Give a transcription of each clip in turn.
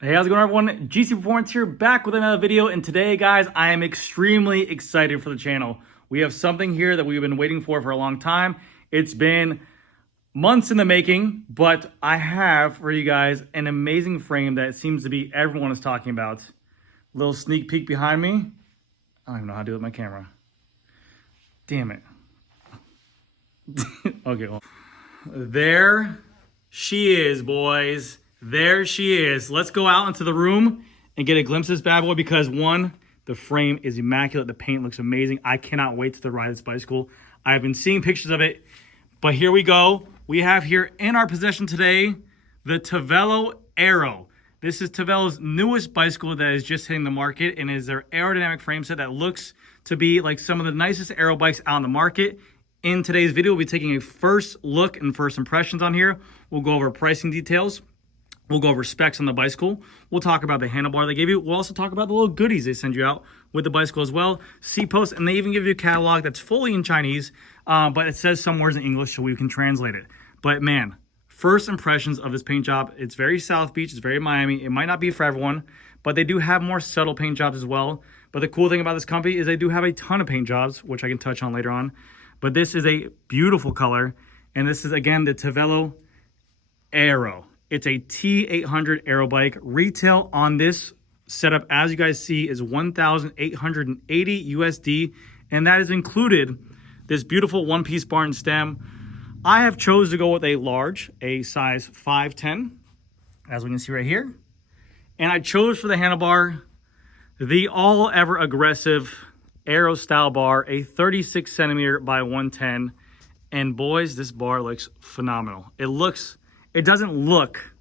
Hey, how's it going, everyone? GC Performance here, back with another video. And today, guys, I am extremely excited for the channel. We have something here that we've been waiting for a long time. It's been months in the making, but I have for you guys an amazing frame that it seems to be everyone is talking about. Little sneak peek behind me. I don't even know how to do it with my camera. Damn it. Okay, well, there she is, boys. There she is. Let's go out into the room and get a glimpse of this bad boy because, one, the frame is immaculate. The paint looks amazing. I cannot wait to ride this bicycle. I've been seeing pictures of it, but here we go. We have here in our possession today the Tavel Arrow. This is Tavel's newest bicycle that is just hitting the market and is their aerodynamic frame set that looks to be like some of the nicest aero bikes out on the market. In today's video, we'll be taking a first look and first impressions on here. We'll go over pricing details. We'll go over specs on the bicycle. We'll talk about the handlebar they gave you. We'll also talk about the little goodies they send you out with the bicycle as well. Seat posts, and they even give you a catalog that's fully in Chinese, but it says some words in English so we can translate it. But man, first impressions of this paint job, it's very South Beach, it's very Miami. It might not be for everyone, but they do have more subtle paint jobs as well. But the cool thing about this company is they do have a ton of paint jobs, which I can touch on later on. But this is a beautiful color, and this is, again, the Tavel Arrow. It's a T800 aero bike. Retail on this setup, as you guys see, is $1,880 USD, and that has included this beautiful one-piece bar and stem. I have chose to go with a large, a size 5'10", as we can see right here. And I chose for the handlebar the all-ever aggressive Aero style bar, a 36 centimeter by 110. And boys, this bar looks phenomenal. It doesn't look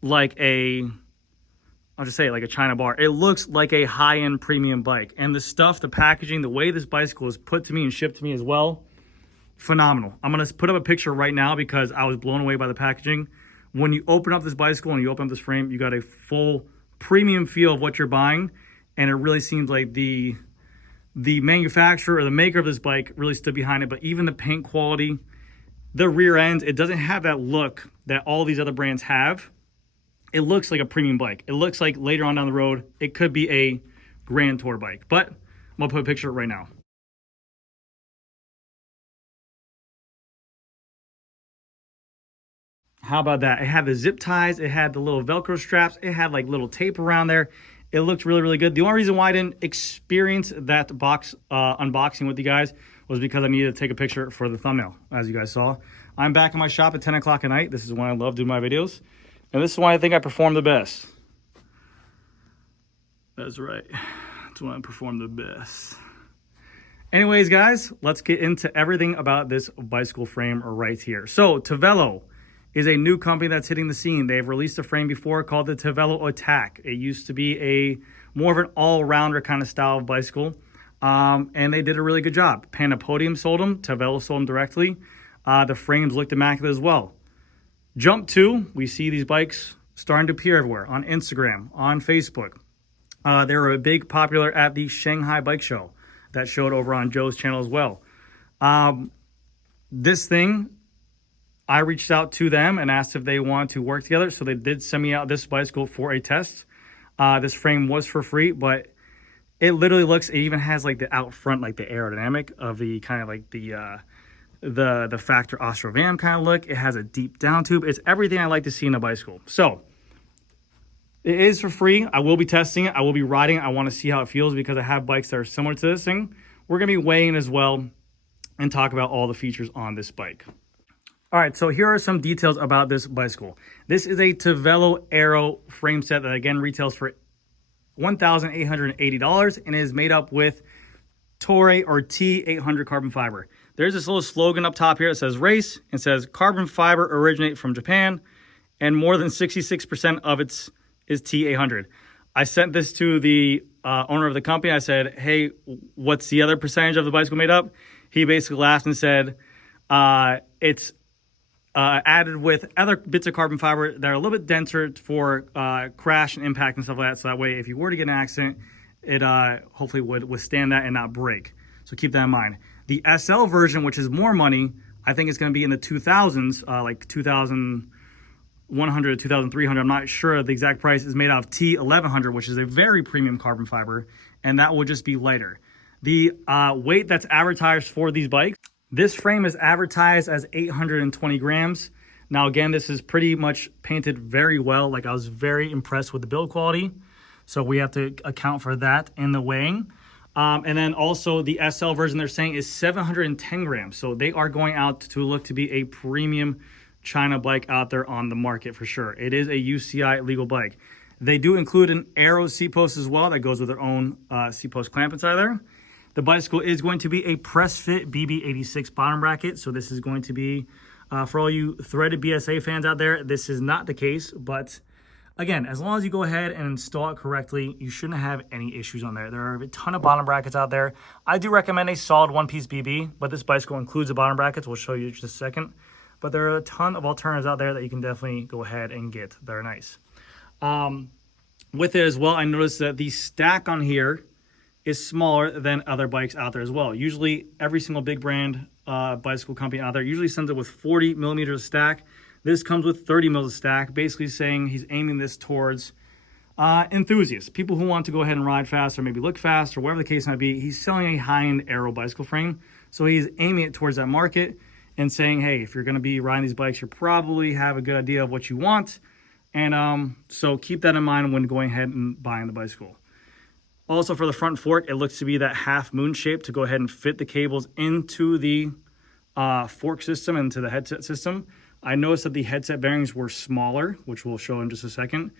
like I'll just say it, like a China bar. It looks like a high-end premium bike. And the stuff, the packaging, the way this bicycle is put to me and shipped to me as well, phenomenal. I'm going to put up a picture right now because I was blown away by the packaging. When you open up this bicycle and you open up this frame, you got a full premium feel of what you're buying. And it really seems like the manufacturer or the maker of this bike really stood behind it. But even the paint quality, the rear end, it doesn't have that look that all these other brands have. It looks like a premium bike. It looks like later on down the road, it could be a Grand Tour bike. But I'm going to put a picture right now. How about that? It had the zip ties. It had the little Velcro straps. It had like little tape around there. It looked really, really good. The only reason why I didn't experience that box unboxing with you guys was because I needed to take a picture for the thumbnail, as you guys saw. I'm back in my shop at 10 o'clock at night. This is when I love doing my videos. And this is why I think I perform the best. That's right. That's when I perform the best. Anyways, guys, let's get into everything about this bicycle frame right here. So, TAVELO is a new company that's hitting the scene. They've released a frame before called the TAVELO Attack. It used to be a more of an all-rounder kind of style of bicycle. And they did a really good job. Panda Podium sold them. TAVELO sold them directly. The frames looked immaculate as well. Jump to, we see these bikes starting to appear everywhere on Instagram, on Facebook. They were a big popular at the Shanghai Bike Show that showed over on Joe's channel as well. This thing, I reached out to them and asked if they want to work together. So they did send me out this bicycle for a test. This frame was for free, but it literally looks, it even has like the out front, like the aerodynamic of the kind of like the Factor Ostrovam kind of look. It has a deep down tube. It's everything I like to see in a bicycle. So it is for free. I will be testing it. I will be riding it. I want to see how it feels because I have bikes that are similar to this thing. We're going to be weighing as well and talk about all the features on this bike. All right, so here are some details about this bicycle. This is a TAVELO Arrow frame set that again retails for $1,880 and is made up with Toray or T800 carbon fiber. There's this little slogan up top here that says race and says carbon fiber originate from Japan and more than 66% of it is T800. I sent this to the owner of the company. I said, hey, what's the other percentage of the bicycle made up? He basically laughed and said, it's added with other bits of carbon fiber that are a little bit denser for crash and impact and stuff like that. So that way, if you were to get an accident, it hopefully would withstand that and not break. So keep that in mind. The SL version, which is more money, I think it's going to be in the 2000s, like 2000, 100 to 2,300. I'm not sure the exact price. Is made out of T1100, which is a very premium carbon fiber, and that will just be lighter. The weight that's advertised for these bikes, this frame is advertised as 820 grams. Now, again, this is pretty much painted very well. Like, I was very impressed with the build quality. So we have to account for that in the weighing. And then also the SL version they're saying is 710 grams. So they are going out to look to be a premium China bike out there on the market for sure. It is a UCI legal bike. They do include an AROW seat post as well that goes with their own seat post clamp inside there. The bicycle is going to be a press fit BB86 bottom bracket. So this is going to be, for all you threaded BSA fans out there, this is not the case. But again, as long as you go ahead and install it correctly, you shouldn't have any issues on there. There are a ton of bottom brackets out there. I do recommend a solid one-piece BB, but this bicycle includes the bottom brackets. We'll show you in just a second. But there are a ton of alternatives out there that you can definitely go ahead and get. They're nice. With it as well, I noticed that the stack on here is smaller than other bikes out there as well. Usually, every single big brand bicycle company out there usually sends it with 40 millimeters of stack. This comes with 30 mils of stack, basically saying he's aiming this towards enthusiasts, people who want to go ahead and ride fast or maybe look fast or whatever the case might be. He's selling a high-end AROW bicycle frame, so he's aiming it towards that market and saying, hey, if you're going to be riding these bikes, you probably have a good idea of what you want. And so keep that in mind when going ahead and buying the bicycle. Also, for the front fork, it looks to be that half moon shape to go ahead and fit the cables into the fork system, into the headset system. I noticed that the headset bearings were smaller, which we'll show in just a second.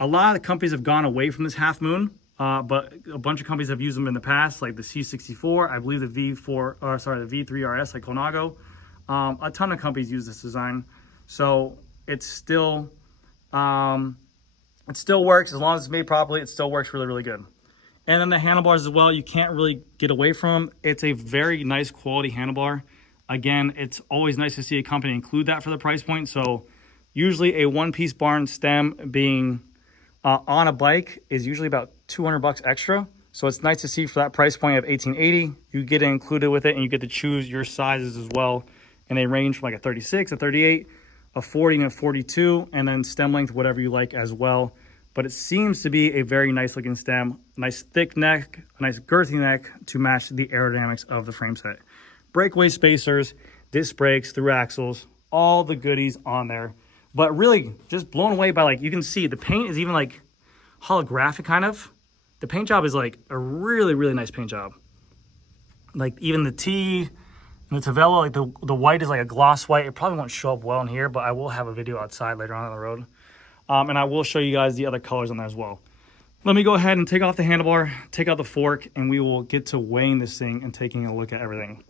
A lot of the companies have gone away from this half moon, but a bunch of companies have used them in the past, like the C64, I believe the the V3RS, like Colnago. A ton of companies use this design, so it still works as long as it's made properly. It still works really, really good. And then the handlebars as well, you can't really get away from them. It's a very nice quality handlebar. Again, it's always nice to see a company include that for the price point. So usually a one-piece bar and stem being on a bike is usually about $200 extra. So it's nice to see for that price point of $1,880, you get it included with it, and you get to choose your sizes as well. And they range from like a 36, a 38, a 40, and a 42, and then stem length, whatever you like as well. But it seems to be a very nice looking stem, nice thick neck, a nice girthy neck to match the aerodynamics of the frame set. Breakaway spacers, disc brakes, through axles, all the goodies on there. But really just blown away by, like, you can see the paint is even like holographic kind of. The paint job is like a really, really nice paint job. Like even the T and the TAVELO, like the white is like a gloss white. It probably won't show up well in here, but I will have a video outside later on the road. And I will show you guys the other colors on there as well. Let me go ahead and take off the handlebar, take out the fork, and we will get to weighing this thing and taking a look at everything.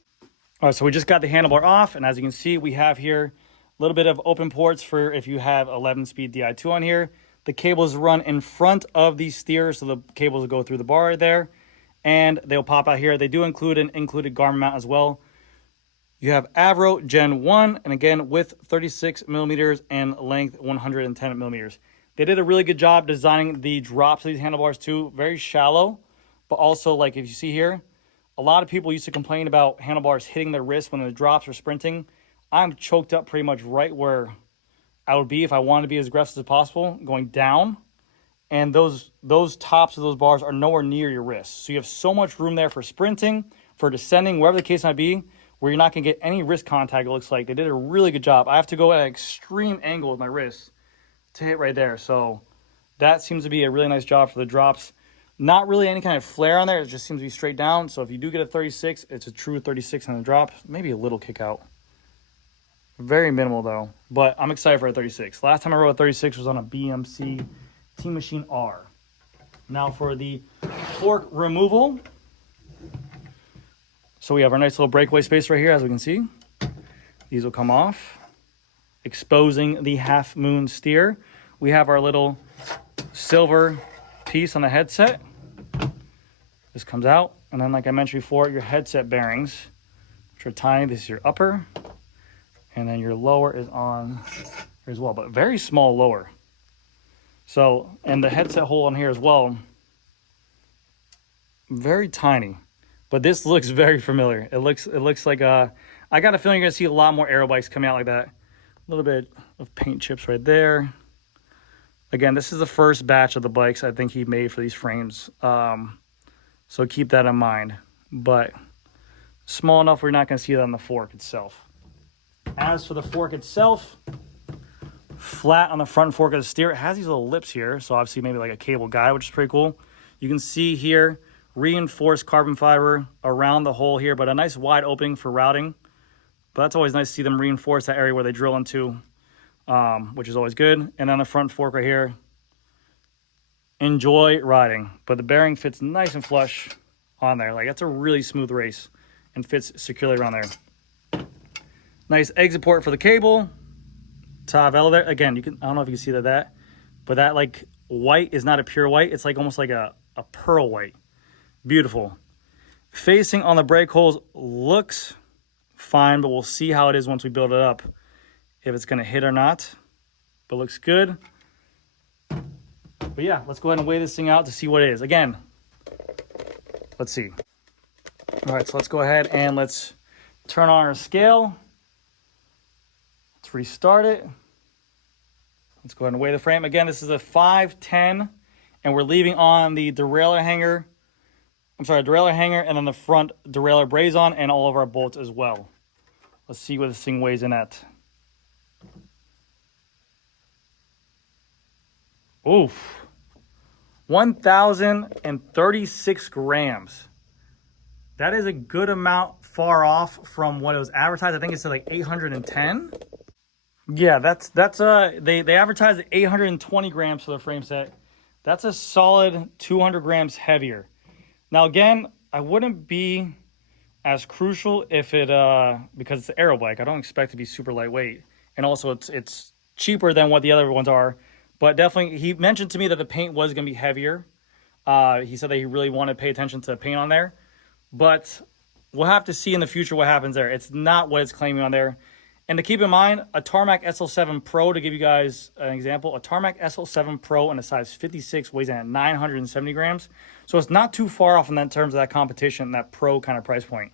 All right, so we just got the handlebar off, and as you can see, we have here a little bit of open ports for if you have 11-speed Di2 on here. The cables run in front of the steer, so the cables will go through the bar right there, and they'll pop out here. They do include an included Garmin mount as well. You have AROW Gen 1, and again, width 36 millimeters and length 110 millimeters. They did a really good job designing the drops of these handlebars too. Very shallow, but also, like if you see here, a lot of people used to complain about handlebars hitting their wrist when the drops are sprinting. I'm choked up pretty much right where I would be if I wanted to be as aggressive as possible, going down. And those tops of those bars are nowhere near your wrist. So you have so much room there for sprinting, for descending, wherever the case might be, where you're not going to get any wrist contact, it looks like. They did a really good job. I have to go at an extreme angle with my wrist to hit right there. So that seems to be a really nice job for the drops. Not really any kind of flare on there. It just seems to be straight down. So if you do get a 36, it's a true 36 on the drop. Maybe a little kick out. Very minimal though. But I'm excited for a 36. Last time I rode a 36 was on a BMC Team Machine R. Now for the fork removal. So we have our nice little breakaway space right here, as we can see. These will come off, exposing the half moon steer. We have our little silver piece on the headset. This comes out, and then like I mentioned before, your headset bearings, which are tiny. This is your upper, and then your lower is on here as well, but very small lower. So, and the headset hole on here as well, very tiny. But this looks very familiar. It looks like I got a feeling you're gonna see a lot more AROW bikes coming out like that. little bit of paint chips right there. Again, this is the first batch of the bikes I think he made for these frames. So keep that in mind. But small enough we're not going to see that on the fork itself. As for the fork itself, flat on the front fork of the steer. It has these little lips here, so obviously maybe like a cable guide, which is pretty cool. You can see here reinforced carbon fiber around the hole here, but a nice wide opening for routing. But that's always nice to see them reinforce that area where they drill into, which is always good. And on the front fork right here, enjoy riding. But the bearing fits nice and flush on there. Like, that's a really smooth race and fits securely around there. Nice exit port for the cable. TAVELO there. Again, you can, I don't know if you can see that, but that like white is not a pure white. It's like almost like a pearl white. Beautiful. Facing on the brake holes looks fine, but we'll see how it is once we build it up, if it's going to hit or not. But looks good. But yeah, let's go ahead and weigh this thing out to see what it is. Again, let's see. All right, so let's go ahead and let's turn on our scale. Let's restart it. Let's go ahead and weigh the frame. Again, this is a 510, and we're leaving on the derailleur hanger. I'm sorry, derailleur hanger, and then the front derailleur braze on, and all of our bolts as well. Let's see what this thing weighs in at. Oof. 1,036 grams. That is a good amount far off from what it was advertised. I think it said like 810. Yeah, they advertised at 820 grams for the frame set. That's a solid 200 grams heavier. Now again, I wouldn't be as crucial if it because it's an aero bike. I don't expect it to be super lightweight, and also it's cheaper than what the other ones are. But definitely, he mentioned to me that the paint was going to be heavier. He said that he really wanted to pay attention to the paint on there, but we'll have to see in the future what happens there. It's not what it's claiming on there. And to keep in mind, a Tarmac SL7 Pro, to give you guys an example, a Tarmac SL7 Pro in a size 56 weighs in at 970 grams. So it's not too far off in that terms of that competition, that Pro kind of price point,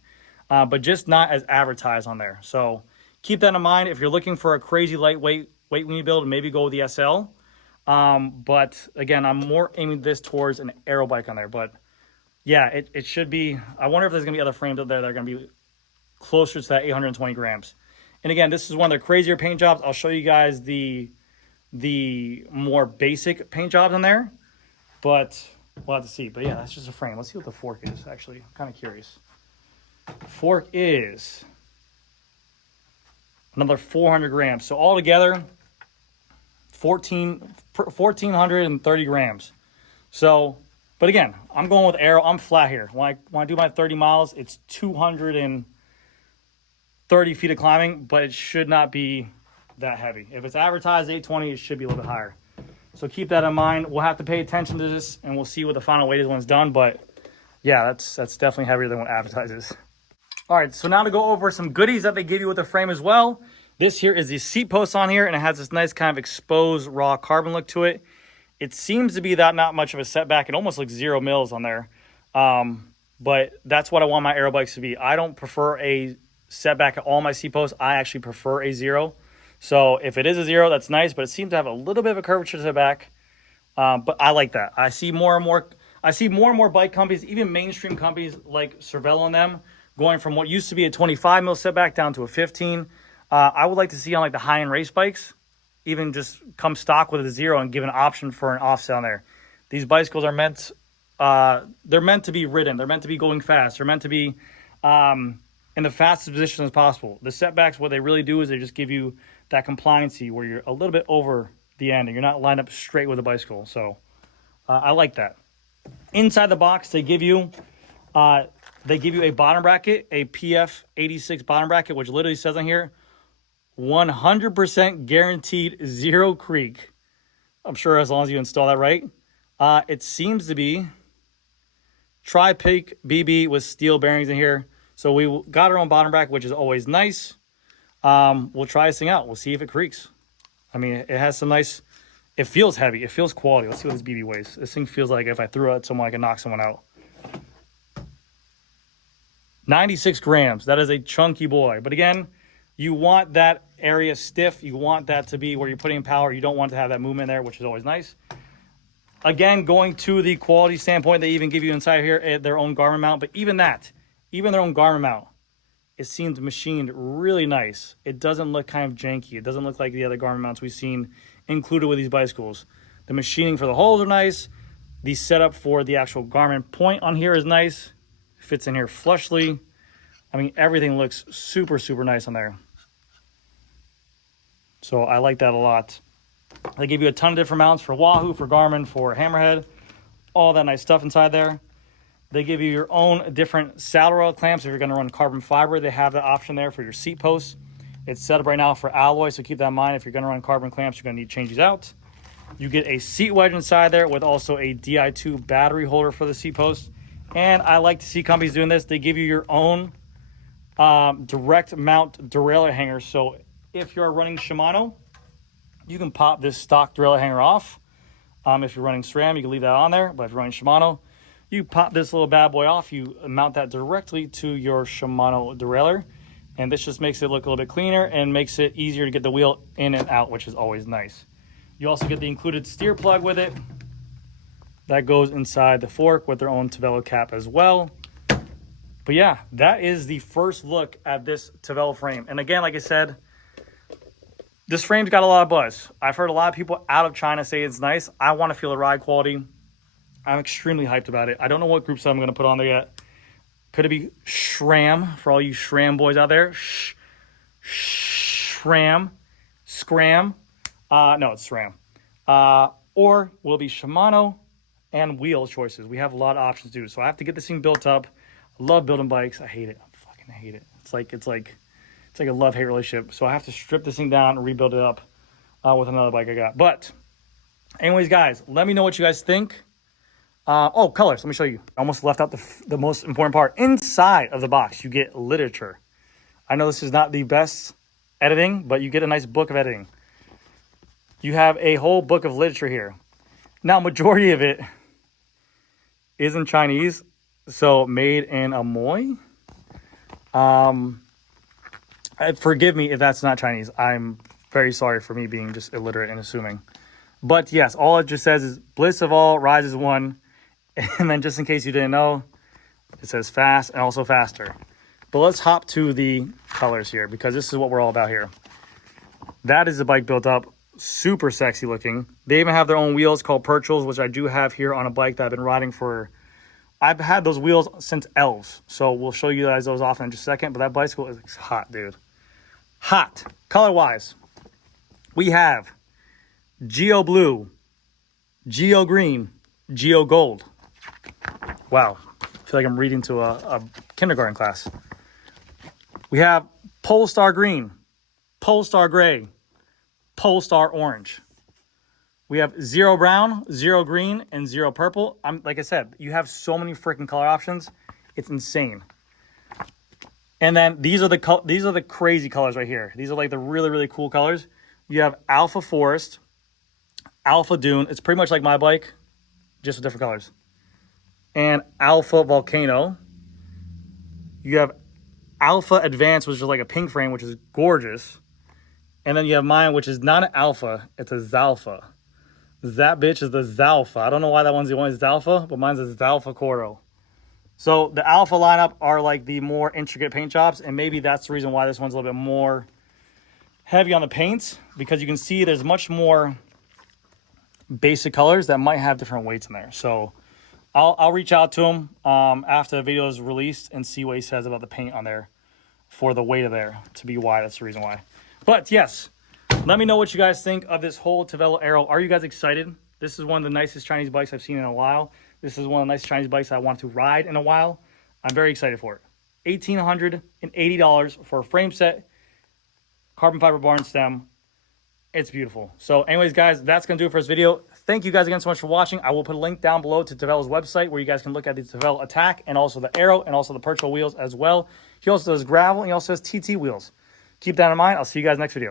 but just not as advertised on there. So keep that in mind. If you're looking for a crazy lightweight wheel build, maybe go with the SL. But again, I'm more aiming this towards an aero bike on there. But yeah, it should be. I wonder if there's going to be other frames out there that are going to be closer to that 820 grams. And again, this is one of their crazier paint jobs. I'll show you guys the more basic paint jobs on there, but we'll have to see. But yeah, that's just a frame. Let's see what the fork is, actually. I'm kind of curious. Fork is another 400 grams. So altogether, 1,430 grams. So, but again, I'm going with aero. I'm flat here. When I do my 30 miles, it's 230 feet of climbing, but it should not be that heavy. If it's advertised 820, it should be a little bit higher. So keep that in mind. We'll have to pay attention to this, and we'll see what the final weight is when it's done. But yeah, that's definitely heavier than what advertises. All right, so now to go over some goodies that they give you with the frame as well. This here is the seat post on here, and it has this nice kind of exposed raw carbon look to it. It seems to be that not much of a setback. It almost looks 0 mils on there. But that's what I want my aero bikes to be. I don't prefer a setback at all my seat posts. I actually prefer a 0. So if it is a 0, that's nice, but it seems to have a little bit of a curvature to the back. But I like that. I see more and more bike companies, even mainstream companies like Cervelo and them, going from what used to be a 25 mil setback down to a 15. I would like to see on like the high-end race bikes, even just come stock with a 0 and give an option for an offset on there. These bicycles are meant, they're meant to be ridden. They're meant to be going fast. They're meant to be in the fastest position as possible. The setbacks, what they really do is they just give you that compliancy where you're a little bit over the end and you're not lined up straight with a bicycle. So I like that. Inside the box, they give you a bottom bracket, a PF86 bottom bracket, which literally says on here, 100% guaranteed 0 creak. I'm sure as long as you install that right. It seems to be tri-peak BB with steel bearings in here. So we got our own bottom bracket, which is always nice. We'll try this thing out. We'll see if it creaks. I mean, it has some nice, it feels heavy. It feels quality. Let's see what this BB weighs. This thing feels like if I threw it at someone, I could knock someone out. 96 grams. That is a chunky boy. But again, you want that area stiff. You want that to be where you're putting in power. You don't want to have that movement there, which is always nice. Again, going to the quality standpoint, they even give you inside here their own garment mount. But even that, even their own garment mount, it seems machined really nice. It doesn't look kind of janky. It doesn't look like the other garment mounts we've seen included with these bicycles. The machining for the holes are nice. The setup for the actual garment point on here is nice. Fits in here flushly. I mean, everything looks super, super nice on there. So I like that a lot. They give you a ton of different mounts for Wahoo, for Garmin, for Hammerhead. All that nice stuff inside there. They give you your own different saddle rail clamps. If you're going to run carbon fiber, they have the option there for your seat posts. It's set up right now for alloy, so keep that in mind. If you're going to run carbon clamps, you're going to need to change these out. You get a seat wedge inside there with also a Di2 battery holder for the seat post. And I like to see companies doing this. They give you your own direct mount derailleur hanger. So if you're running Shimano, you can pop this stock derailleur hanger off. If you're running SRAM, you can leave that on there. But if you're running Shimano, you pop this little bad boy off. You mount that directly to your Shimano derailleur. And this just makes it look a little bit cleaner and makes it easier to get the wheel in and out, which is always nice. You also get the included steer plug with it. That goes inside the fork with their own TAVELO cap as well. But yeah, that is the first look at this TAVELO frame. And again, like I said, this frame's got a lot of buzz. I've heard a lot of people out of China say it's nice. I want to feel the ride quality. I'm extremely hyped about it. I don't know what group set I'm going to put on there yet. Could it be SRAM for all you SRAM boys out there? SRAM. Scram. No, it's SRAM. Or will it be Shimano and wheel choices? We have a lot of options to do. So I have to get this thing built up. I love building bikes. I hate it. I fucking hate it. It's like a love-hate relationship. So I have to strip this thing down and rebuild it up with another bike I got. But anyways, guys, let me know what you guys think. Oh, colors. Let me show you. I almost left out the most important part. Inside of the box, you get literature. I know this is not the best editing, but you get a nice book of editing. You have a whole book of literature here. Now, majority of it is in Chinese, so made in Amoy. Forgive me if that's not Chinese. I'm very sorry for me being just illiterate and assuming. But yes, all it just says is bliss of all, rise as one. And then just in case you didn't know, it says fast and also faster. But let's hop to the colors here because this is what we're all about here. That is the bike built up. Super sexy looking. They even have their own wheels called Perchels, which I do have here on a bike that I've been riding for. I've had those wheels since Elves. So we'll show you guys those off in just a second. But that bicycle is hot, dude. Hot. Color-wise, we have Geo Blue, Geo Green, Geo Gold. Wow. I feel like I'm reading to a kindergarten class. We have Polestar Green, Polestar Gray, Polestar Orange. We have Zero Brown, Zero Green, and Zero Purple. Like I said, you have so many freaking color options. It's insane. And then these are the crazy colors right here. These are like the really, really cool colors. You have Alpha Forest, Alpha Dune. It's pretty much like my bike, just with different colors. And Alpha Volcano. You have Alpha Advance, which is like a pink frame, which is gorgeous. And then you have mine, which is not an Alpha, it's a Zalpha. That bitch is the Zalpha. I don't know why that one's the only Zalpha, but mine's a Zalpha Coro. So the Alpha lineup are like the more intricate paint jobs, and maybe that's the reason why this one's a little bit more heavy on the paints, because you can see there's much more basic colors that might have different weights in there. So I'll reach out to him after the video is released and see what he says about the paint on there for the weight of there to be why. That's the reason why. But yes, let me know what you guys think of this whole TAVELO Arrow. Are you guys excited? This is one of the nicest Chinese bikes I've seen in a while. This is one of the nicest Chinese bikes I want to ride in a while. I'm very excited for it. $1,880 for a frame set, carbon fiber bar and stem. It's beautiful. So anyways, guys, that's going to do it for this video. Thank you guys again so much for watching. I will put a link down below to TAVELO's website where you guys can look at the TAVELO Attack and also the Arrow and also the Perchel wheels as well. He also does gravel and he also has TT wheels. Keep that in mind. I'll see you guys next video.